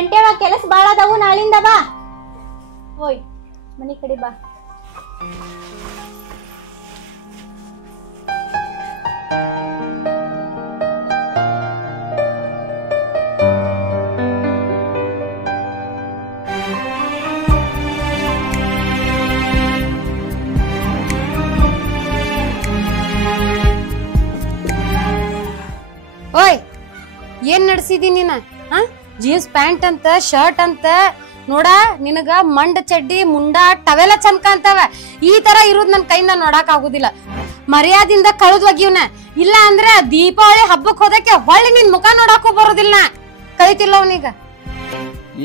ಕಂಟೇವ ಕೆಲಸ ಬಾಳ ಅದಾವು ನಾಳಿಂದ ಬಾ ಓಯ್ ಮನಿ ಕಡೆ ಬಾ ಓಯ್ ಏನ್ ನಡ್ಸಿದಿ ನೀನ ಜೀನ್ಸ್ ಪ್ಯಾಂಟ್ ಅಂತ ಶರ್ಟ್ ಅಂತ ನೋಡ ನಿನಗ ಮಂಡ ಚಡ್ಡಿ ಮುಂಡ ಟವೆಲ್ಲ ಚಂದ ಕಾಣ್ತಾವ ಈ ತರ ಇರೋದ್ ನನ್ ಕೈಯಿಂದ ನೋಡಕ್ ಆಗುದಿಲ್ಲ ಮರ್ಯಾದಿಂದ ಕಳೆದ್ ಒಗಿವ್ನ ಇಲ್ಲ ಅಂದ್ರ ದೀಪಾವಳಿ ಹಬ್ಬಕ್ ಹೋದಕ್ಕೆ ಹೊಳ್ಳಿ ನಿನ್ ಮುಖ ನೋಡಾಕು ಬರೋದಿಲ್ಲ ಕಳಿತಿಲ್ಲ ಅವನೀಗ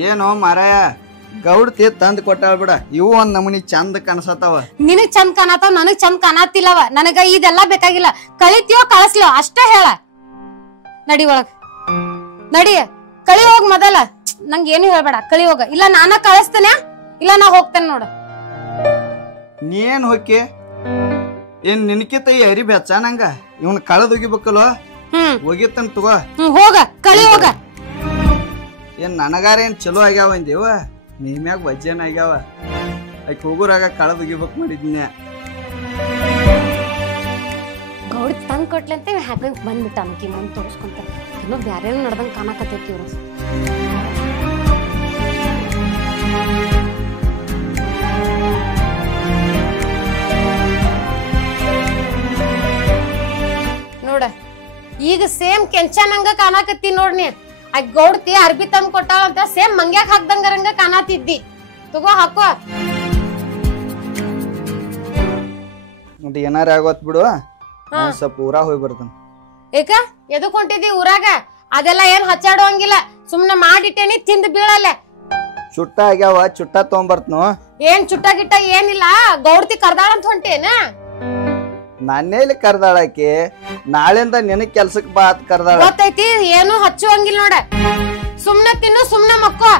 ಏನೋ ಮಾರಾಯ ಗೌಡ್ತಿ ತಂದ್ ಕೊಟ್ಟಾಳ ಬಿಡ ಇವು ಒಂದ್ ನಮೂನಿ ಚಂದ ಕನ್ಸತಾವ ನಿನಗ್ ಚಂದ ಕಾಣತಾವ ನನಗ್ ಚಂದ ಕಾಣತಿಲ್ಲವ ನನಗ ಇದೆಲ್ಲಾ ಬೇಕಾಗಿಲ್ಲ ಕಳಿತೀಯೋ ಕಳಿಸ್ಲೋ ಅಷ್ಟ ಹೇಳ ನಡಿ ಒಳಗ ನಡಿ ಕಳಿ ಹೋಗ್ ಮೊದಲ ನಂಗೆ ಏನು ಹೇಳ್ಬೇಡ ಕಳಿ ಹೋಗ ಇಲ್ಲ ನಾನ ಕಳಿಸ್ತೇನೆ ಇಲ್ಲ ನಾ ಹೋಗ್ತೇನೆ ನೋಡ ನೀನ್ ಹೋಗಿ ಏನ್ ನಿನಕಿತ ಈ ಅರಿ ಬೆಚ್ಚ ನಂಗ ಇವನ್ ಕಳದ್ ಹೋಗಿಬೇಕಲ್ವ ಹೋಗಿತ್ತನ್ ತಗೋ ಹೋಗ ಕಳಿ ಹೋಗ ಏನ್ ನನಗಾರ ಏನ್ ಚಲೋ ಆಗ್ಯಾವ ಅಂದೇವ ನೀಮ್ಯಾಗ ವಜ್ಜೇನ ಆಗ್ಯಾವ ಆಯ್ಕೆ ಹೋಗುರಾಗ ಕಳದ್ ಹೋಗಿಬೇಕು ಮಾಡಿದ್ನ ಗೌಡಿ ತಂದ್ ಕೊಟ್ಲೆ ಅಂತ ಹಾಕಂಗ್ ಬಂದ್ಬಿಟ್ಟ ಅನ್ಕಿ ಮುಂದ್ ತೋರಿಸ್ಕೊಂತ ಏನೋ ಬ್ಯಾರೆ ನಡ್ದಂಗ್ ಕಾಣಕತ್ತೈತಿ ಇವ್ರು ನೋಡ ಈಗ ಸೇಮ್ ಕೆಂಚನಂಗ ಕಾಣಕತ್ತಿ ನೋಡ್ನಿ ಆ ಗೌಡ್ತಿ ಅರ್ಬಿ ತಂದ್ ಕೊಟ್ಟಾಳ ಅಂತ ಸೇಮ್ ಮಂಗ್ಯಾಕ್ ಹಾಕ್ದಂಗರಂಗ ಕಾಣತಿದ್ದಿ ತಗೋ ಹಾಕೋ ಮತ್ತೆ ಏನಾರ ಆಗೋತ್ ಬಿಡು ಸ್ವಲ್ಪ ಊರಾಗ ಹೋಗಿ ಬರ್ತಾನ ಏಕ ಎದಕ್ ಹೊಂಟಿದಿ ಊರಾಗ ಅದೆಲ್ಲ ಏನ್ ಹಚ್ಚಾಡುವಂಗಿಲ್ಲ ಸುಮ್ನೆ ಮಾಡಿಟ್ಟೇನಿ ತಿಂದ್ ಬೀಳಲ್ಲ ಚುಟ್ಟ ಆಗ್ಯಾವ ಚುಟ್ಟ ತಗೊಂಬರ್ತನು ಏನ್ ಚುಟ್ಟ ಗಿಟ್ಟ ಏನಿಲ್ಲ ಗೌಡ್ತಿ ಕರ್ದಾಳ ಅಂತ ಹೊಂಟೇನ ನನ್ನೇಲಿ ಕರ್ದಾಳಕಿ ನಾಳೆಂದ ನಿನಗ್ ಕೆಲ್ಸಕ್ ಬಾ ಅತ್ ಕರ್ದಾಳ ಗೊತ್ತೈತಿ ಏನು ಹಚ್ಚುವಂಗಿಲ್ಲ ನೋಡ ಸುಮ್ನೆ ತಿನ್ನು ಸುಮ್ನೆ ಮಕ್ಕೋ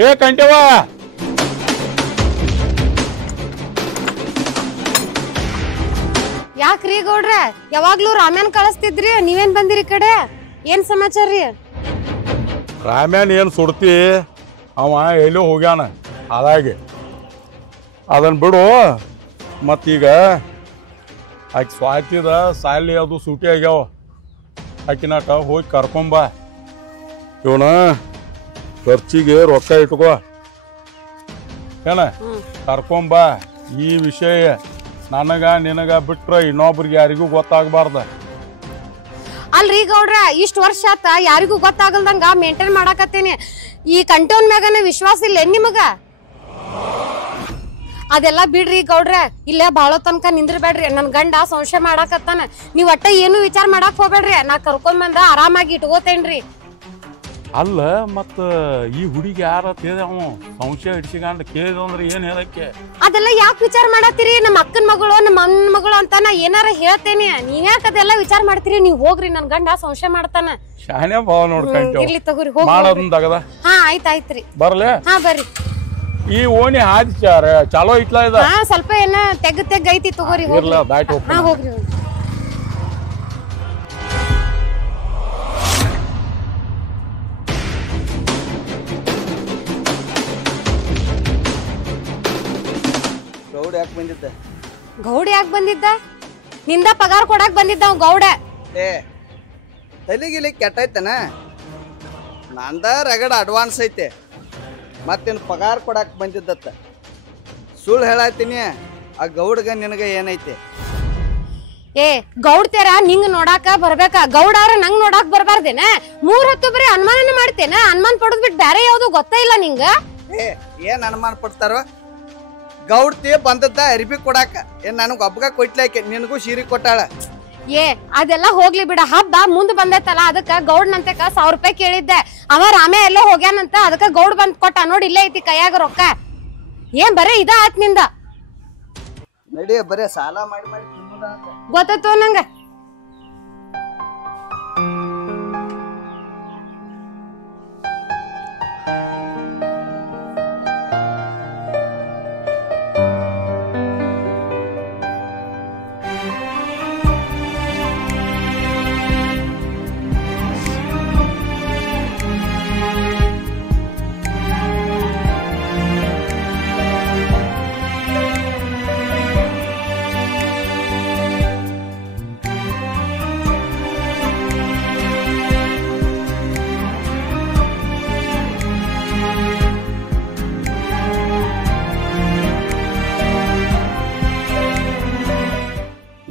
ಏ ಕಂಟೆವ ಯಾಕ್ರಿ ಗೌಡ್ರ ಯಾವಾಗ್ಲೂ ರಾಮ್ಯಾನ್ ಕಳಿಸ್ತಿದ್ರಿ ನೀವೇನ್ ಬಂದಿರಿ ಕಡೆ ಏನ್ ಸಮಾಚಾರ ರೀ ರಾಮ್ಯಾನ್ ಏನ್ ಸುಡ್ತಿ ಅವ ಎಲ್ಲೋ ಹೋಗ್ಯಾನ ಅದಾಗೆ ಅದನ್ನ ಬಿಡು ಮತ್ತೀಗ ಆಕೆ ಸ್ವಾತಿದ ಸಾಲಿ ಅದು ಸೂಟಿ ಆಗ್ಯಾವ ಆಕಿನಾಟ ಹೋಗಿ ಕರ್ಕೊಂಬ ಇವನ ಖರ್ಚಿಗೆ ರೊಕ್ಕ ಇಟ್ಕೋ ಏನ ಕರ್ಕೊಂಬ ಈ ವಿಷಯ ನನಗ ನಿನಗ ಬಿಟ್ರ ಇನ್ನೊಬ್ರಿಗೆ ಯಾರಿಗೂ ಗೊತ್ತಾಗಬಾರ್ದ ಅಲ್ರಿ ಗೌಡ್ರ ಇಷ್ಟ ವರ್ಷ ಆತ ಯಾರಿಗೂ ಗೊತ್ತಾಗಲ್ದಂಗ ಮೇಂಟೈನ್ ಮಾಡಾಕತ್ತೇನಿ ಈ ಕಂಟೋನ್ ಮ್ಯಾಗನ ವಿಶ್ವಾಸ ಇಲ್ಲ ನಿಮಗ ಅದೆಲ್ಲ ಬಿಡ್ರಿ ಗೌಡ್ರ ಇಲ್ಲೇ ಬಾಳೋ ತನಕ ನಿಂದ್ರಬೇಡ್ರಿ ನನ್ ಗಂಡ ಸಂಶಯ ಮಾಡಾಕತ್ತಾನ ನೀವ್ ಒಟ್ಟ ಏನು ವಿಚಾರ ಮಾಡಾಕ್ ಹೋಗ್ಬೇಡ್ರಿ ನಾ ಕರ್ಕೊಂಡ್ ಬಂದ ಆರಾಮಾಗಿ ಇಟ್ಕೋತೇನ್ರಿ ಅಲ್ಲ ಮತ್ತ ಈ ಹುಡುಗಿ ಯಾರ ಕೇಳಿದವ ಸಂಶಯ ಹಿಡ್ಸಿಕಂಡ್ ಕೇಳಿದಂದ್ರೆ ಏನ್ ಹೇಳಕ್ಕೆ ಅದೆಲ್ಲ ಯಾಕೆ ವಿಚಾರ ಮಾಡತ್ತೀರಿ ನಮ್ಮ ಅಕ್ಕನ ಮಗಳು ನಮ್ಮ ಅಣ್ಣನ ಮಗಳು ಅಂತ ನಾ ಏನಾರ ಹೇಳ್ತೇನೆ ನೀವ್ಯಾಕ ಅದೆಲ್ಲ ವಿಚಾರ ಮಾಡ್ತೀರಿ ನೀವ್ ಹೋಗ್ರಿ ನನ್ ಗಂಡ ಸಂಶಯ ಮಾಡ್ತಾನ ಶಾನೆ ಭಾವ ನೋಡ್ಕೊಂಡ ಇರ್ಲಿ ತಗೋರಿ ಹೋಗಿ ಮಾಡೋದನ್ನ ಹಾ ಆಯ್ತಾಯ್ತ್ರಿ ಬರ್ಲೆ ಹಾ ಬರ್ರಿ ಈ ಓಣಿ ಹಾದಿ ಚಾಲೋ ಇಟ್ಲಾ ಇದ ಹಾ ಸ್ವಲ್ಪ ಏನ ತೆಗ್ ಐತಿ ತಗೋರಿ ಇರ್ಲ ದಾಟಿ ಹೋಗ್ ಹಾ ಹೋಗ್ರಿ ಗೌಡ ಯಾಕೆ ಬಂದಿದ್ದ ಗೌಡ ಯಾಕೆ ಬಂದಿದ್ದ ನಿಂದ ಪಗಾರ ಕೊಡಾಕ್ ಬಂದಿದ್ದ ಅವ್ ಗೌಡ ಏ ತಲೆಗಿಲಿ ಕೆಟ್ಟೈತನ ನಂದ ರಗಡ ಅಡ್ವಾನ್ಸ್ ಐತೆ ಮತ್ತೇನು ಪಗಾರ ಕೊಡಾಕ್ ಬಂದಿದ್ದತ್ತ ಸುಳ್ಳು ಹೇಳತ್ತೀನಿ ಆ ಗೌಡ್ಗ ನಿನಗ ಏನೈತೆ ಏ ಗೌಡ್ತೇರ ನಿಂಗ್ ನೋಡಾಕ ಬರ್ಬೇಕ ಗೌಡಾರ ನಂಗ್ ನೋಡಾಕ್ ಬರ್ಬಾರ್ದೇನ 3 ಹೊತ್ತು ಬರೀ ಅನುಮಾನನೇ ಮಾಡ್ತೇನ ಅನುಮಾನ ಪಡೋದ್ ಬಿಟ್ಟು ಬ್ಯಾರೆ ಯಾವ್ದು ಗೊತ್ತ ಇಲ್ಲ ನಿಂಗ ಏನ್ ಅನುಮಾನ ಪಡ್ತಾರೋ ಗೌಡ್ತಿ ಬಂದದ್ದ ಅರಿಬಿ ಕೊಡಾಕ ಏನ್ ನನಗ್ ಒಬ್ಬಗ ಕೊಟ್ಲಾಕೆ ನಿನಗೂ ಸೀರೆ ಕೊಟ್ಟಾಳ ಏ ಅದೆಲ್ಲ ಹೋಗ್ಲಿ ಬಿಡ ಹಬ್ಬ ಮುಂದ್ ಬಂದೈತಲ್ಲ ಅದಕ್ಕ ಗೌಡ್ನಂತೆಕ 1000 ರೂಪಾಯಿ ಕೇಳಿದ್ದೆ ಅವ ರಾಮೇ ಎಲ್ಲೋ ಹೋಗ್ಯಾನಂತ ಅದಕ್ಕ ಗೌಡ್ ಬಂದ್ ಕೊಟ್ಟ ನೋಡಿ ಇಲ್ಲೇ ಐತಿ ಕೈಯಾಗ ರೊಕ್ಕ ಏನ್ ಬರೇ ಇದ ಆತ್ ನಿಂದ ನಡಿ ಬರೇ ಸಾಲ ಮಾಡಿ ಮಾಡಿ ಗೊತ್ತಾಯ್ತು ನಂಗ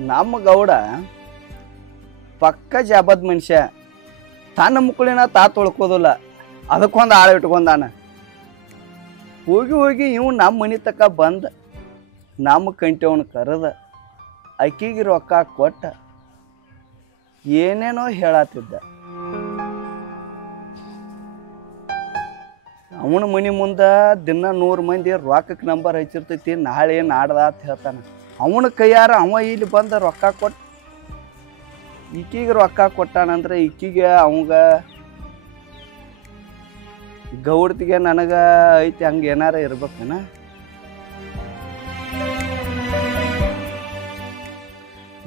ನಮ್ಮ ಗೌಡ ಪಕ್ಕ ಜಾಬದ್ ಮನುಷ್ಯ ತನ್ನ ಮುಕ್ಕಳಿನ ತಾ ತೊಳ್ಕೋದಿಲ್ಲ ಅದಕ್ಕೊಂದು ಆಳ ಇಟ್ಕೊಂಡಾನ ಹೋಗಿ ಹೋಗಿ ಇವ್ ನಮ್ಮ ಮನೆ ತಕ ಬಂದ ನಮ್ಮ ಕಂಟೆವನ್ ಕರೆದ ಅಕ್ಕಿಗೆ ರೊಕ್ಕ ಕೊಟ್ಟ ಏನೇನೋ ಹೇಳತ್ತಿದ್ದ ಅವನ ಮನೆ ಮುಂದೆ ದಿನ 100 ಮಂದಿ ರೊಕ್ಕಕ್ಕೆ ನಂಬರ್ ಹಚ್ಚಿರ್ತೈತಿ ನಾಳೆ ನಾಡ್ದ ಅಂತ ಹೇಳ್ತಾನ ಅವನ ಕೈಯಾರ ಅವ ಇಲ್ಲಿ ಬಂದ ರೊಕ್ಕ ಕೊಟ್ಟು ಈಕಿಗೆ ರೊಕ್ಕ ಕೊಟ್ಟಾನಂದ್ರೆ ಈಕಿಗೆ ಅವಂಗ ಗೌಡ್ತಿಗೆ ನನಗ ಐತಿ ಹಂಗ ಏನಾರ ಇರ್ಬೇಕನ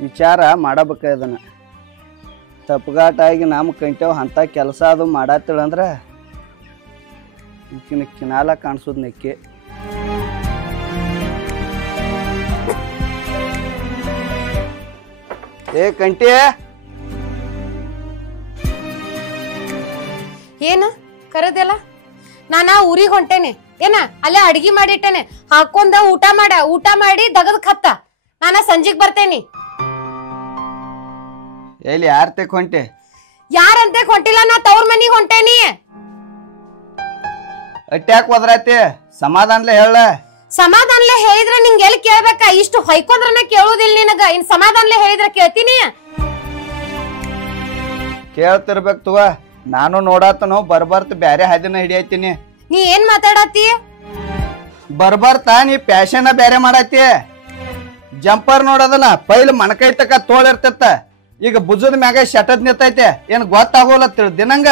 ವಿಚಾರ ಮಾಡಬೇಕ ಇದನ್ನ ತಪ್ಪಗಾಟಾಗಿ ನಮ್ಮ ಕಂಟೇವ್ ಅಂತ ಕೆಲಸ ಅದು ಮಾಡತ್ತಿಳಂದ್ರ ಈಕಿನ ಕಿನಾಲ ಕಾಣಿಸೋದು ನೆಕ್ಕೆ ಏ ಕಂಟಿ ಏನ ಕರದೆಲ್ಲ ನಾನ ಊರಿಗೆ ಹೊಂಟೇನೆ ಏನ ಅಲ್ಲೇ ಅಡ್ಗಿ ಮಾಡಿಟ್ಟೇನೆ ಹಾಕೊಂಡ ಊಟ ಮಾಡಿ ದಗದ್ ಖತ್ತ ನಾನ ಸಂಜಿಗ್ ಬರ್ತೇನಿ ಎಲ್ಲಿ ಯಾರ್ತೆ ಹೊಂಟೆ ಯಾರಂತೆ ಹೊಂಟಿಲ್ಲ ನಾ ತವ್ರ ಮನಿಗ್ ಹೊಂಟೇನಿ ಅಟ್ಯಾಕ್ ಹೋದ್ರೈತಿ ಸಮಾಧಾನ್ಲೆ ಹೇಳ ಸಮಾಧಾನ್ಲೆ ಹೇಳಿದ್ರ ನಿಂಗೆ ಎಲ್ಲಿ ಕೇಳ್ಬೇಕ ಇಷ್ಟು ಹೊಯ್ಕೊಂಡ್ರನ ಕೇಳುದಿಲ್ಲ ನಿನಗ ಇನ್ ಸಮಾಧಾನ್ಲೆ ಹೇಳಿದ್ರ ಕೇಳ್ತೀನಿ ಕೇಳ್ತಿರ್ಬೇಕು ತಗೋ ನಾನು ನೋಡಾತನು ಬರ್ಬರ್ತ ಬ್ಯಾರೆ ಹಾದಿನ ಹಿಡಿಯತ್ತೀನಿ ನೀ ಏನ್ ಮಾತಾಡತ್ತಿ ಬರ್ಬರ್ತಾ ನೀ ಪ್ಯಾಶನ ಬ್ಯಾರೆ ಮಾಡತ್ತಿ ಜಂಪರ್ ನೋಡೋದಲ್ಲ ಪೈಲ್ ಮಣಕೈ ತಕ ತೋಳಿರ್ತೈತ ಈಗ ಭುಜದ ಮ್ಯಾಗ ಶಟದ್ ನಿಂತೈತೆ ಏನ್ ಗೊತ್ತಾಗೋಲ್ಲ ದಿನಂಗ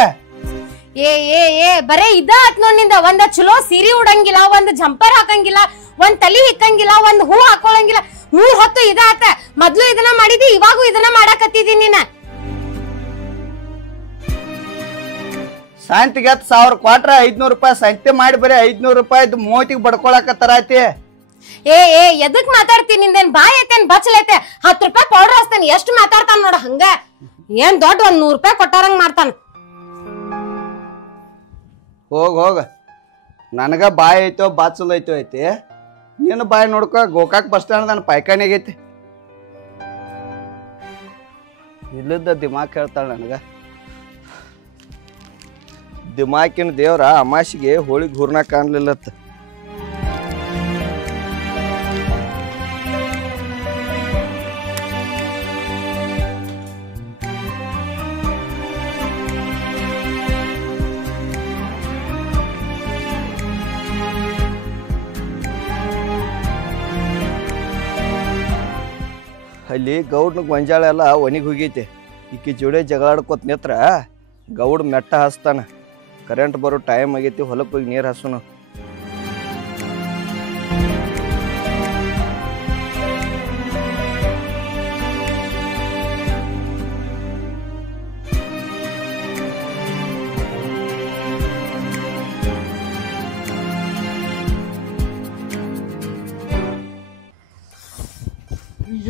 ಏ ಏ ಏ ಬರೇ ಇದ ಆತ್ ನೋಡ್ ನಿಂದ ಒಂದ ಚಲೋ ಸೀರೆ ಉಡಂಗಿಲ್ಲ ಒಂದ್ ಜಂಪರ್ ಹಾಕಂಗಿಲ್ಲ ಒಂದ್ ತಲಿ ಹಿಕ್ಕಂಗಿಲ್ಲ ಒಂದ್ ಹೂ ಹಾಕೊಳಂಗಿಲ್ಲ 3 ಹೊತ್ತು ಇದ ಆತ ಮೊದ್ಲು ಇದನ್ನ ಮಾಡಿದಿ ಇವಾಗೂ ಇದನ್ನ ಮಾಡಾಕತ್ತಿದಿ ನೀನ ಶಾಂತಿಗೆ 1000 ಕ್ವಾಟ್ರ 500 ರೂಪಾಯಿ ಸಂತೆ ಮಾಡಿ ಬರೀ 500 ರೂಪಾಯಿ ಮೂವತ್ತಿಗೆ ಬಡ್ಕೊಳಕತ್ತಾರೈತಿ ಏ ಏ ಎದಕ್ ಮಾತಾಡ್ತೀನಿ ನಿಂದೇನ್ ಬಾಯ್ ಐತೇನ್ ಬಚ್ಚಲೈತೆ 10 ರೂಪಾಯಿ ಪೌಡರ್ ಹಚ್ತಾನ ಎಷ್ಟು ಮಾತಾಡ್ತಾನ ನೋಡ ಹಂಗ ಏನ್ ದೊಡ್ಡ ಒಂದ್ 100 ರೂಪಾಯಿ ಕೊಟ್ಟಾರಂಗ್ ಮಾಡ್ತಾನ ಹೋಗ ನನಗ ಬಾಯಿ ಐತೋ ಬಾಚಲ್ ಐತೋ ಐತಿ ನೀನು ಬಾಯಿ ನೋಡ್ಕೊ ಗೋಕಾಕ್ ಬಸ್ ಸ್ಟ್ಯಾಂಡ್ ನನ್ನ ಪಾಯ್ಕಾನಿ ಆಗೈತಿ ಇಲ್ಲದ ದಿಮಾಕ್ ಹೇಳ್ತಾಳ ನನಗ ದಿಮಾಕಿನ ದೇವ್ರ ಅಮಾಸಿಗೆ ಹೋಳಿಗೆ ಹೂರ್ನ ಕಾಣ್ಲಿಲ್ಲತ್ತ ಅಲ್ಲಿ ಗೌಡ್ನ ಗೊಂಜಾಳ ಎಲ್ಲ ಒಣಗಿ ಹೋಗೈತಿ ಈಕಿ ಜೋಡಿ ಜಗಳಾಡ್ಕೋತ ನಿತ್ರ ಗೌಡ್ ಮೆಟ್ಟ ಹಸ್ತಾನ ಕರೆಂಟ್ ಬರೋ ಟೈಮ್ ಆಗೈತಿ ಹೊಲಕ್ಕೆ ಹೋಗಿ ನೀರು ಹಸುನು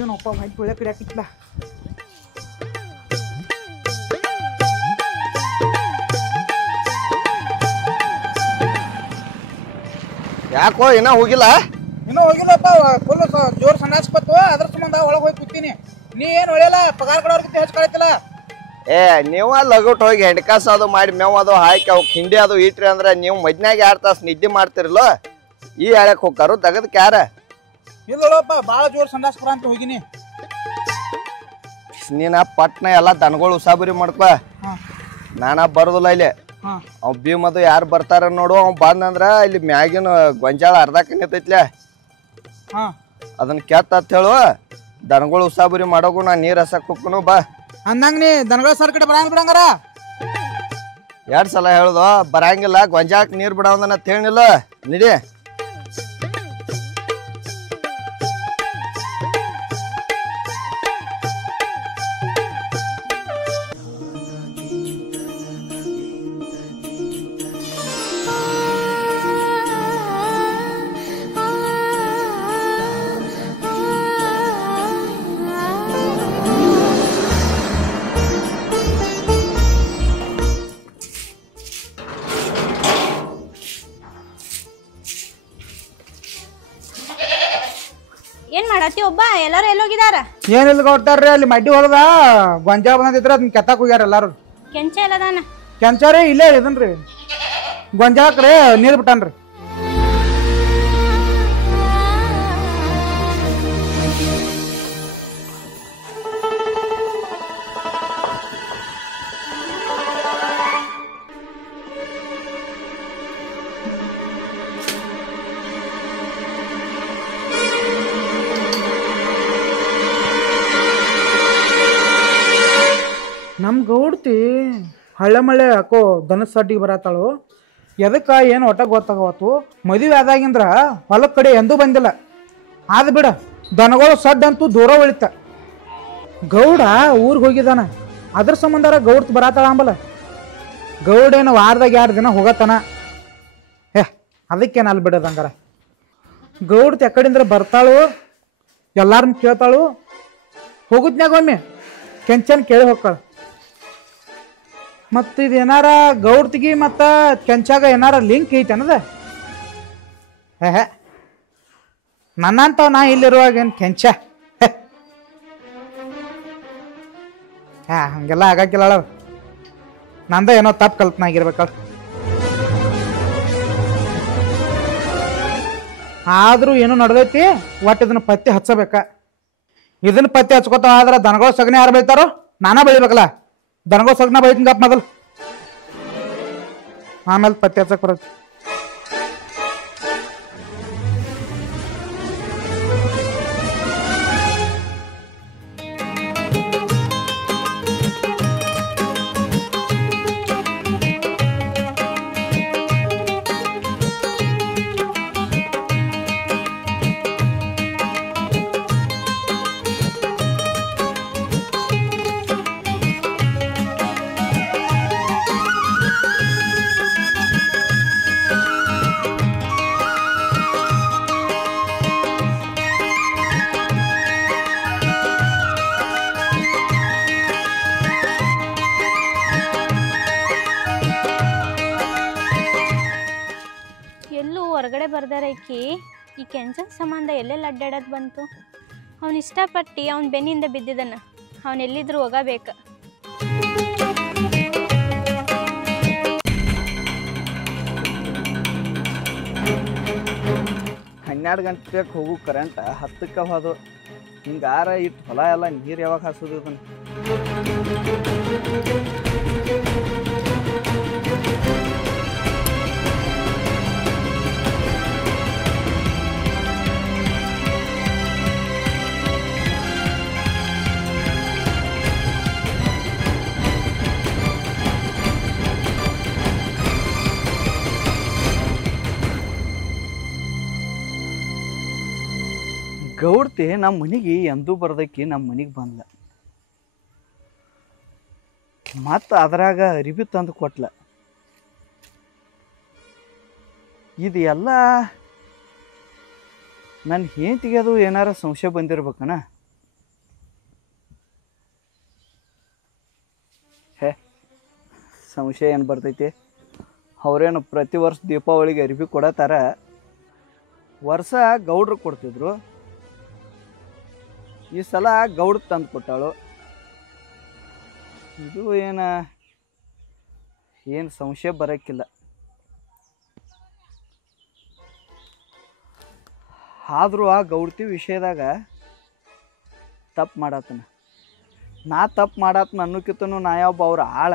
ಏನಪ್ಪ ಮೈ ತೊಳೆ ಕಡಿಯಾಕಿತ್ಲ ಯಾಕೋ ಇನ್ನ ಹೋಗಿಲ್ಲ ಇನ್ನೂ ಹೋಗಿಲ್ಲಪ್ಪ ಫುಲ್ ಜೋರ್ ಸಣ್ಣಸ್ಪತ್ತು ಅದ್ರ ಸಂಬಂಧ ಒಳಗೆ ಹೋಗಿ ಕೂತೀನಿ ನೀ ಏನು ಹೊಳೆಯಲ್ಲ ಪಗಾರ ಕೊಡೋರ್ಗಿಂತ ಹೆಚ್ಚು ಕಳಿತಿಲ್ಲ ಏ ನೀವ ಲಗೋಟ್ ಹೋಗಿ ಹೆಣ್ಕಾಸ ಅದು ಮಾಡಿ ಮೇವ್ ಅದು ಹಾಕಿ ಅವಕ್ಕೆ ಹಿಂಡಿ ಅದು ಇಟ್ರಿ ಅಂದ್ರೆ ನೀವು ಮಜ್ನಾಗ 2 ತಾಸು ನಿದ್ದೆ ಮಾಡ್ತಿರಲ್ಲ ಈ ಹೇಳಕ್ ಹೋಗಾರು ತೆಗದಕ್ಕೆ ಯಾರ ಇಲ್ಲಪ್ಪ ಭಾಳ ಜೋರ್ ಸಂಡಾಸ್ ಬರ ಅಂತ ಹೋಗಿನಿ. ನೀನ ಪಟ್ನ ಎಲ್ಲ ದನಗಳು ಉಸಾಬರಿ ಮಾಡ್ಕೊ. ನಾನ ಬರೋದಿಲ್ಲ ಇಲ್ಲಿ. ಅವ್ ಭೀಮದು ಯಾರು ಬರ್ತಾರ ನೋಡು, ಅವ್ ಬಂದಂದ್ರ ಇಲ್ಲಿ ಮ್ಯಾಗಿನ ಗೊಂಜಾಳ ಅರ್ಧಕ್ಕೆ ನಿಂತೈತ್ಲೆ ಅದನ್ನ ಕೆತ್ತ ಅಂತ ಹೇಳು. ದನಗಳು ಉಸಾಬರಿ ಮಾಡೋಗು ನಾ ನೀರ್ ಹಸಕ್ ಹೋಗ್ನು ಬಾ ಅಂದಂಗ ನೀ ದನಗಳ ಸರ್ ಕಡೆ ಬರಂಗ ಬಿಡಂಗಾರ 2 ಸಲ ಹೇಳುದು ಬರಂಗಿಲ್ಲ. ಗೊಂಜಾಳಕ್ ನೀರ್ ಬಿಡೋದನ್ನ ಹೇಳಿಲ್ಲ ನಿಡಿ. ಏನ್ ಮಾಡತ್ತಿ ಒಬ್ಬ? ಎಲ್ಲಾರು ಎಲ್ಲೋಗಿದಾರ? ಏನಿಲ್ಲ ಕೊಟ್ಟಾರ್ರಿ ಅಲ್ಲಿ ಮಡ್ಡಿ ಹೊಲದ ಗೊಂಜಾಳ ಬಂದಿದ್ರ ಅದನ್ನ ಕೆತ್ತಾಕ್ ಹೋಗ್ಯಾರ ಎಲ್ಲಾರು. ಕೆಂಚ ಎಲ್ಲದಾನ? ಕೆಂಚಾರಿ ಇಲ್ಲೇ ಇದನ್ರಿ ಗೊಂಜಾಳಕ್ರಿ ನೀರ್ ಬಿಟ್ಟಾನ್ರಿ. ನಮ್ ಗೌಡ್ತಿ ಹಳ್ಳೆ ಮಳೆ ಯಾಕೋ ದನದ ಸಡ್ಡಿಗೆ ಬರತ್ತಾಳು. ಎದಕ್ಕೆ ಏನು ಒಟ್ಟ ಗೊತ್ತಾಗವತ್ತು. ಮದುವೆ ಆದಾಗಿಂದ್ರ ಹೊಲದ ಕಡೆ ಎಂದೂ ಬಂದಿಲ್ಲ. ಆದ್ ಬಿಡ ದನಗಳು ಸಡ್ ಅಂತೂ ದೂರ ಉಳಿತ. ಗೌಡ ಊರಿಗೆ ಹೋಗಿದ್ದಾನ, ಅದ್ರ ಸಂಬಂಧಾರ ಗೌಡ್ತಿ ಬರತ್ತಾಳ ಅಂಬಲ್ಲ. ಗೌಡೇನು ವಾರದಾಗ 2 ದಿನ ಹೋಗತ್ತಾನ. ಅದಕ್ಕೇನು ಅಲ್ಲಿ ಬಿಡೋದಂಗಾರ. ಗೌಡ್ತಿ ಎಕಡಿಂದ್ರ ಬರ್ತಾಳು, ಎಲ್ಲಾರನ್ನ ಕೇಳ್ತಾಳು. ಹೋಗುದ್ನ್ಯಾಗ ಒಮ್ಮೆ ಕೆಂಚನ್ ಕೇಳಿ ಹೋಗ್ತಾಳ. ಮತ್ತು ಇದು ಏನಾರ ಗೌಡ್ತಿಗಿ ಮತ್ತು ಕೆಂಚಾಗ ಏನಾರ ಲಿಂಕ್ ಐತೆ ಅನ್ನದ? ನನ್ನಂತವ್ ನಾ ಇಲ್ಲಿರುವಾಗ ಏನು ಕೆಂಚ ಹಂಗೆಲ್ಲ ಆಗಾಕಿಲ್ಲ. ನಂದ ಏನೋ ತಪ್ಪು ಕಲ್ಪನೆ ಆಗಿರ್ಬೇಕಳ. ಆದರೂ ಏನೋ ನಡೆದೈತಿ. ಒಟ್ಟು ಇದನ್ನ ಪತ್ತೆ ಹಚ್ಚಬೇಕ. ಇದನ್ನ ಪತ್ತೆ ಹಚ್ಕೋತ ಆದ್ರೆ ದನಗಳು ಸಗಣಿ ಯಾರು ಬೆಳಿತಾರೋ ನಾನಾ ಬೆಳಿಬೇಕಲ್ಲ. ದನಗಳು ಸಗಣ ಬೆಳಿತೀನಿ ಗಪ್ ಮೊದಲು, ಆಮೇಲೆ ಪತ್ತೆ ಹಚ್ಚಕ್ ಬರುತ್ತೆ. ಹೊರಗಡೆ ಬರ್ದಾರ ಈ ಕೆಂಚನ್ ಸಂಬಂಧ ಎಲ್ಲೆಲ್ಲಿ ಅಡ್ಡಾಡೋದು ಬಂತು. ಅವ್ನು ಇಷ್ಟಪಟ್ಟು ಅವ್ನ ಬೆನ್ನಿಂದ ಬಿದ್ದಿದ್ದಾನ. ಅವನು ಎಲ್ಲಿದ್ರು ಹೋಗಬೇಕು. 12 ಗಂಟೆಗೆ ಹೋಗು ಕರೆಂಟ್ 10ಕ್ಕೆ ಹೋದು. ಹಿಂಗಾರ ಇಟ್ಟು ಹೊಲ ಎಲ್ಲ ನೀರು ಯಾವಾಗ ಹಾಸೋದು ಇದನ್ನು? ಗೌಡ್ತಿ ನಮ್ಮ ಮನೆಗೆ ಎಂದೂ ಬರ್ದಕ್ಕಿ ನಮ್ಮ ಮನೆಗೆ ಬಂದ್ಲ. ಮತ್ತು ಅದ್ರಾಗ ಅರಿವಿ ತಂದು ಕೊಟ್ಲ. ಇದು ಎಲ್ಲ ನನ್ನ ಹೆಂಡತಿಗೆ ಅದು ಏನಾರ ಸಂಶಯ ಬಂದಿರ್ಬೇಕನ? ಸಂಶಯ ಏನು ಬರ್ತೈತಿ? ಅವ್ರೇನು ಪ್ರತಿ ವರ್ಷ ದೀಪಾವಳಿಗೆ ಅರಿವಿ ಕೊಡತಾರ. ವರ್ಷ ಗೌಡ್ರು ಕೊಡ್ತಿದ್ರು. ಈ ಸಲ ಗೌಡ್ರು ತಂದು ಕೊಟ್ಟಾಳು. ಇದು ಏನು ಸಂಶಯ ಬರೋಕ್ಕಿಲ್ಲ. ಆದರೂ ಆ ಗೌಡ್ತಿ ವಿಷಯದಾಗ ತಪ್ಪು ಮಾಡತ್ತನ. ನಾ ತಪ್ಪು ಮಾಡತ್ತನ ಅನ್ನೋಕ್ಕಿಂತನೂ ನಾ ಯಾವೊಬ್ಬ ಅವ್ರ ಆಳ.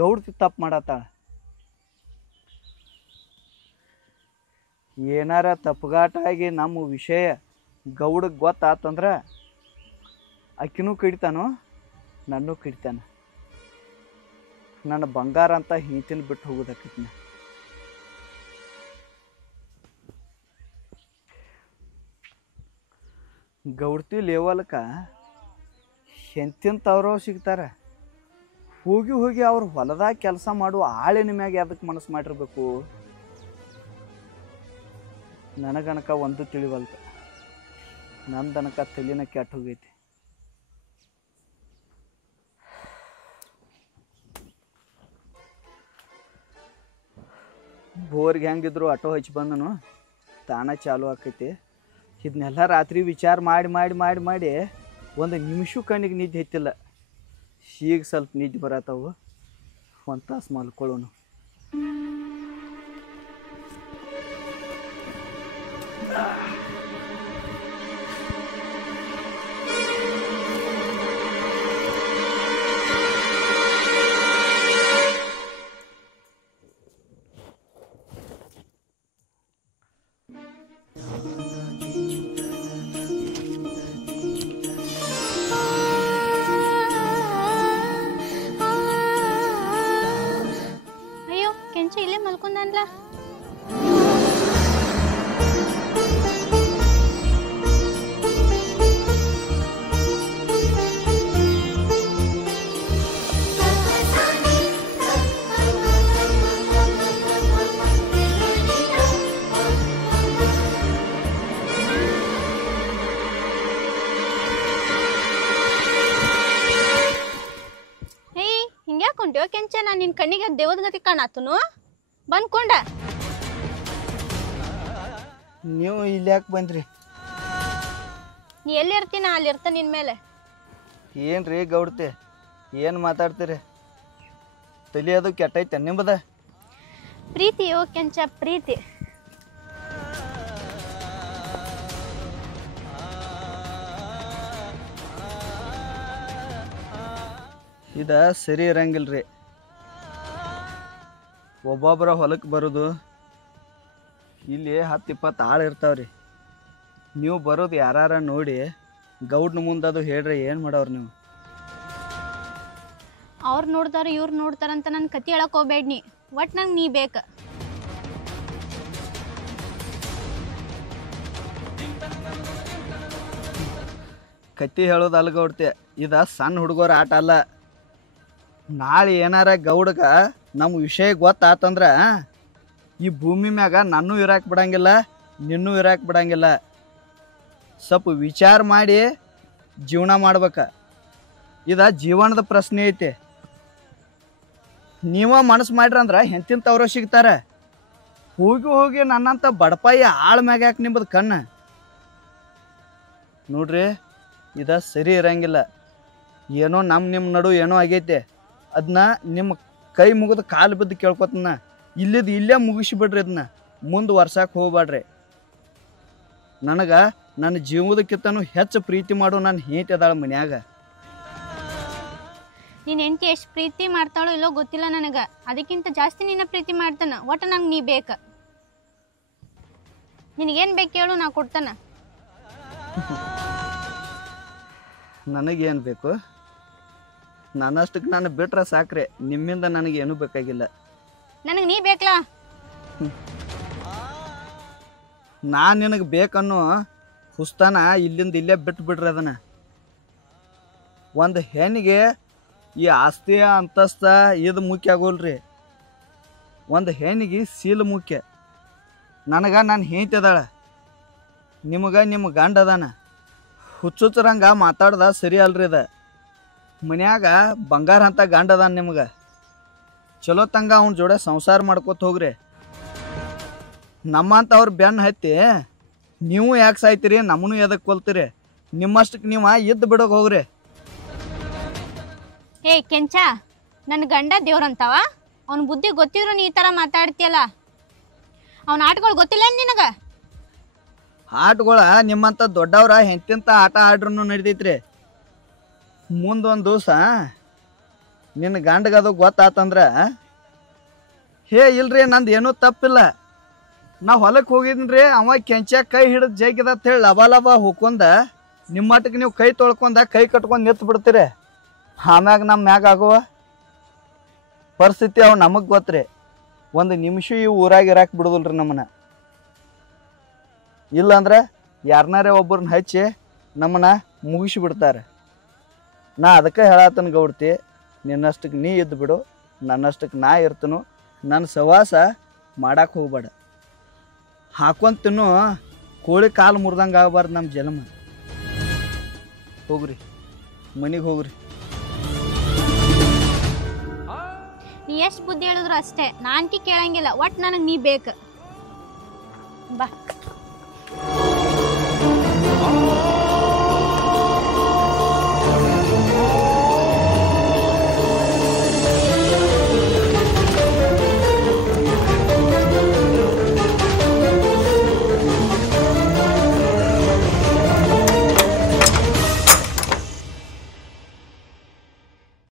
ಗೌಡ್ತಿ ತಪ್ಪು ಮಾಡತ್ತಾಳ. ಏನಾರ ತಪ್ಪುಗಾಟಾಗಿ ನಮ್ಮ ವಿಷಯ ಗೌಡಗೆ ಗೊತ್ತಾತಂದ್ರೆ ಆಕಿನೂ ಕಡಿತಾನೋ ನನ್ನೂ ಕಡಿತಾನ. ನನ್ನ ಬಂಗಾರ ಅಂತ ಹಿಂತಿನ ಬಿಟ್ಟು ಹೋಗೋದಕ್ಕೈತಿ. ಗೌಡ್ತಿ ಲೆವಲ್ಕ ಎಂತೆಂಥವ್ರು ಸಿಗ್ತಾರೆ. ಹೋಗಿ ಅವ್ರು ಹೊಲದಾಗ ಕೆಲಸ ಮಾಡುವ ಆಳಿನ ಮ್ಯಾಗ ಅದಕ್ಕೆ ಮನಸ್ಸು ಮಾಡಿರ್ಬೇಕು. ನನಗನಕ ಒಂದು ತಿಳಿವಲ್ತ. ನಂದನಕ ತಲೆನ ಕೆಟ್ಟ ಹೋಗೈತಿ. ಬೋರ್ಗೆ ಹೆಂಗಿದ್ರು ಆಟೋ ಹಚ್ಚಿ ಬಂದನು ತಾನ ಚಾಲು ಆಕೈತಿ. ಇದನ್ನೆಲ್ಲ ರಾತ್ರಿ ವಿಚಾರ ಮಾಡಿ ಒಂದು ನಿಮಿಷ ಕಣ್ಣಿಗೆ ನಿದ್ದೆ ಹತ್ತಿಲ್ಲ. ಈಗ ಸ್ವಲ್ಪ ನಿದ್ದೆ ಬರತ್ತವು. ಒಂದು ತಾಸು ಮಲ್ಕೊಳ್ಳೋನು. ಅಯ್ಯೋ ಕೆಂಚ ಇಲ್ಲೇ ಮಲ್ಕೊಂಡನ್ಲ. ಹಿಂಗ್ಯಾಕೆ ಹೊಂಟಿಯೋ ಕೆಂಚ? ನಾನು ನಿನ್ನ ಕಣ್ಣಿಗೆ ದೇವದ ಗತಿ ಕಾಣಾತನು. ಬಂದ್ಕೊಂಡ ನೀವು ಇಲ್ಲಿ ಯಾಕೆ ಬಂದ್ರಿ? ನೀ ಎಲ್ಲಿ ಇರ್ತೀನ ಅಲ್ಲಿ ಇರ್ತ ನಿನ್ ಮೇಲೆ. ಏನ್ರಿ ಗೌಡ್ತಿ ಏನು ಮಾತಾಡ್ತೀರಿ? ತಲೆ ಅದು ಕೆಟ್ಟೈತೆ ನಿಮ್ಮದ? ಪ್ರೀತಿಯೋ ಕೆಂಚ, ಪ್ರೀತಿ. ಇದ ಸರಿ ಇರಂಗಿಲ್ರಿ. ಒಬ್ಬೊಬ್ಬರ ಹೊಲಕ್ಕೆ ಬರೋದು ಇಲ್ಲಿ 10-20 ಆಳು ಇರ್ತಾವ್ರಿ. ನೀವು ಬರೋದು ಯಾರ ನೋಡಿ ಗೌಡ್ನ ಮುಂದೆ ಅದು ಹೇಳ್ರಿ ಏನು ಮಾಡವ್ರಿ ನೀವು? ಅವ್ರು ನೋಡ್ತಾರ ಇವ್ರು ನೋಡ್ತಾರಂತ ನನ್ನ ಕತಿ ಹೇಳಕ್ ಹೋಗ್ಬೇಡ ನೀ. ಒಟ್ ನಂಗೆ ನೀ ಬೇಕ. ಕತ್ತಿ ಹೇಳೋದು ಅಲ್ಲ ಗೌಡ್ತಿ, ಇದ ಸಣ್ಣ ಹುಡುಗರ ಆಟ ಅಲ್ಲ. ನಾಳೆ ಏನಾರ ಗೌಡ್ಗ ನಮ್ಮ ವಿಷಯ ಗೊತ್ತಾತಂದ್ರ ಈ ಭೂಮಿ ಮ್ಯಾಗ ನನ್ನೂ ಇರಾಕ್ ಬಿಡಂಗಿಲ್ಲ, ನಿನ್ನೂ ಇರಾಕ್ ಬಿಡಂಗಿಲ್ಲ. ಸ್ವಲ್ಪ ವಿಚಾರ ಮಾಡಿ ಜೀವನ ಮಾಡ್ಬೇಕ. ಇದ ಜೀವನದ ಪ್ರಶ್ನೆ ಐತಿ. ನೀವ ಮನಸ್ಸು ಮಾಡ್ರಂದ್ರ ಎಂತಿಂತವ್ರು ಸಿಗ್ತಾರೆ. ಹೋಗಿ ನನ್ನಂತ ಬಡಪಾಯಿ ಆಳ್ ಮ್ಯಾಗ ಯಾಕೆ ನಿಂಬದು ಕಣ್ಣು? ನೋಡ್ರಿ, ಇದ ಸರಿ ಇರಂಗಿಲ್ಲ. ಏನೋ ನಿಮ್ಮ ನಡು ಏನೋ ಆಗೈತೆ. ಅದನ್ನ ನಿಮ್ಮ ಕೈ ಮುಗಿದು ಕಾಲು ಬಿದ್ದು ಕೇಳ್ಕೊತನ. ಇಲ್ಲೇ ಮುಗಿಸಿಬಿಡ್ರಿ. ಅದನ್ನ ಮುಂದುವರ್ಸಕ್ಕೆ ಹೋಗ್ಬೇಡ್ರಿ. ನನಗೆ ನನ್ನ ಜೀವನಕ್ಕಿಂತನೂ ಹೆಚ್ಚು ಪ್ರೀತಿ ಮಾಡು ನನ್ನ ಹೆಂಡತಿ ಅದಾಳ ಮನ್ಯಾಗ. ನಿನ್ನ ಹೆಂಡತಿ ಎಷ್ಟು ಪ್ರೀತಿ ಮಾಡ್ತಾಳೋ ಇಲ್ಲೋ ಗೊತ್ತಿಲ್ಲ ನನಗೆ. ಅದಕ್ಕಿಂತ ಜಾಸ್ತಿ ನಿನ್ನ ಪ್ರೀತಿ ಮಾಡ್ತಾನ. ಒಟ್ಟು ನಂಗೆ ನೀ ಬೇಕ. ನಿನಗೇನು ಬೇಕು ಹೇಳು, ನಾ ಕೊಡ್ತಾನ. ನನಗೇನು ಬೇಕು? ನನ್ನಷ್ಟಕ್ಕೆ ನಾನು ಬಿಟ್ರೆ ಸಾಕ್ರೆ. ನಿಮ್ಮಿಂದ ನನಗೇನು ಬೇಕಾಗಿಲ್ಲ. ನನಗೆ ನೀ ಬೇಕಲ್ಲ. ನಾನು ನಿನಗೆ ಬೇಕನ್ನೋ ಹುಸ್ತಾನ ಇಲ್ಲಿಂದ ಇಲ್ಲೇ ಬಿಟ್ಟು ಬಿಡ್ರಿ. ಅದನ್ನ ಒಂದು ಹೆಣ್ಣಿಗೆ ಈ ಆಸ್ತಿಯ ಅಂತಸ್ತ ಇದು ಮುಖ್ಯ ಆಗೋಲ್ರಿ. ಒಂದು ಹೆಣ್ಣಿಗೆ ಸೀಲು ಮುಖ್ಯ. ನನಗೆ ನನ್ನ ಹೆಂಡತಿ ಅದಾಳ, ನಿಮಗೆ ನಿಮ್ಮ ಗಂಡ ಅದಾನ. ಹುಚ್ಚುಚ್ಚರಂಗ ಮಾತಾಡ್ದ ಸರಿ ಅಲ್ರಿ. ಅದ ಮನ್ಯಾಗ ಬಂಗಾರ ಅಂತ ಗಂಡ ಅದಾನ ನಿಮ್ಗೆ. ಚಲೋ ತಂಗ ಅವನ ಜೋಡೆ ಸಂಸಾರ ಮಾಡ್ಕೊತ ಹೋಗ್ರಿ. ನಮ್ಮಂತವ್ರು ಬೆನ್ನು ಹತ್ತಿ ನೀವು ಯಾಕೆ ಸಾಯ್ತೀರಿ? ನಮ್ಮನ್ನು ಎದಕ್ಕೆ ಕೊಲ್ತೀರಿ? ನಿಮ್ಮಷ್ಟಕ್ಕೆ ನೀವು ಇದ್ದು ಬಿಡೋಕೆ ಹೋಗ್ರಿ. ಏ ಕೆಂಚ, ನನ್ನ ಗಂಡ ದೇವ್ರಂತವ, ಅವ್ನ ಬುದ್ಧಿ ಗೊತ್ತಿದ್ರು ನೀ ಈ ಥರ ಮಾತಾಡ್ತೀಯಲ್ಲ. ಅವ್ನ ಆಟಗಳು ಗೊತ್ತಿಲ್ಲ ನಿನಗ? ಆಟಗಳ ನಿಮ್ಮಂತ ದೊಡ್ಡವ್ರ ಎಂತೆಂತ ಆಟ ಆಡ್ರೂ ನಡಿತೈತ್ರಿ. ಮುಂದೊಂದು ದಿವಸ ನಿನ್ನ ಗಂಡಗದು ಗೊತ್ತಾತಂದ್ರ, ಹೇ ಇಲ್ರಿ ನಂದು ಏನೂ ತಪ್ಪಿಲ್ಲ, ನಾ ಹೊಲಕ್ಕೆ ಹೋಗಿದ್ರಿ, ಅವ ಕೆಂಚ ಕೈ ಹಿಡಿದು ಜೈಗಿದ ಅಂತ ಹೇಳಿ ಲಬ ಲಬ ಹೋಗ್ಕೊಂಡ ನಿಮ್ಮ ಮಟ್ಟಕ್ಕೆ ನೀವು ಕೈ ತೊಳ್ಕೊಂಡ ಕೈ ಕಟ್ಕೊಂಡು ನಿಂತು ಬಿಡ್ತೀರಿ. ಆಮ್ಯಾಗ ನಮ್ಮ ಮ್ಯಾಗ ಆಗುವ ಪರಿಸ್ಥಿತಿ ಅವು ನಮಗೆ ಗೊತ್ತ್ರಿ. ಒಂದು ನಿಮಿಷ ಈ ಊರಾಗ ಇರಾಕ್ ಬಿಡುದಿಲ್ರಿ ನಮ್ಮನ್ನ. ಇಲ್ಲಾಂದ್ರೆ ಯಾರನ್ನಾರೇ ಒಬ್ಬರನ್ನ ಹಚ್ಚಿ ನಮ್ಮನ್ನ ಮುಗಿಸಿ ಬಿಡ್ತಾರೆ. ನಾ ಅದಕ್ಕೆ ಹೇಳತ್ತನ ಗೌಡ್ತಿ, ನಿನ್ನಷ್ಟಕ್ಕೆ ನೀ ಇದ್ದು ಬಿಡು, ನನ್ನಷ್ಟಕ್ಕೆ ನಾ ಇರ್ತನು. ನನ್ನ ಸವಾಸ ಮಾಡಕ್ಕೆ ಹೋಗ್ಬೇಡ. ಹಾಕೊಂತಿನ್ನು ಕೋಳಿ ಕಾಲು ಮುರಿದಂಗೆ ಆಗಬಾರ್ದು ನಮ್ಮ ಜನ್ಮ. ಹೋಗ್ರಿ ಮನೆಗೆ ಹೋಗ್ರಿ. ನೀ ಎಷ್ಟು ಬುದ್ಧಿ ಹೇಳಿದ್ರು ಅಷ್ಟೇ, ನಾನ್ಕಿ ಕೇಳಂಗಿಲ್ಲ. ಒಟ್ಟು ನನಗೆ ನೀ ಬೇಕು. ಬಾ.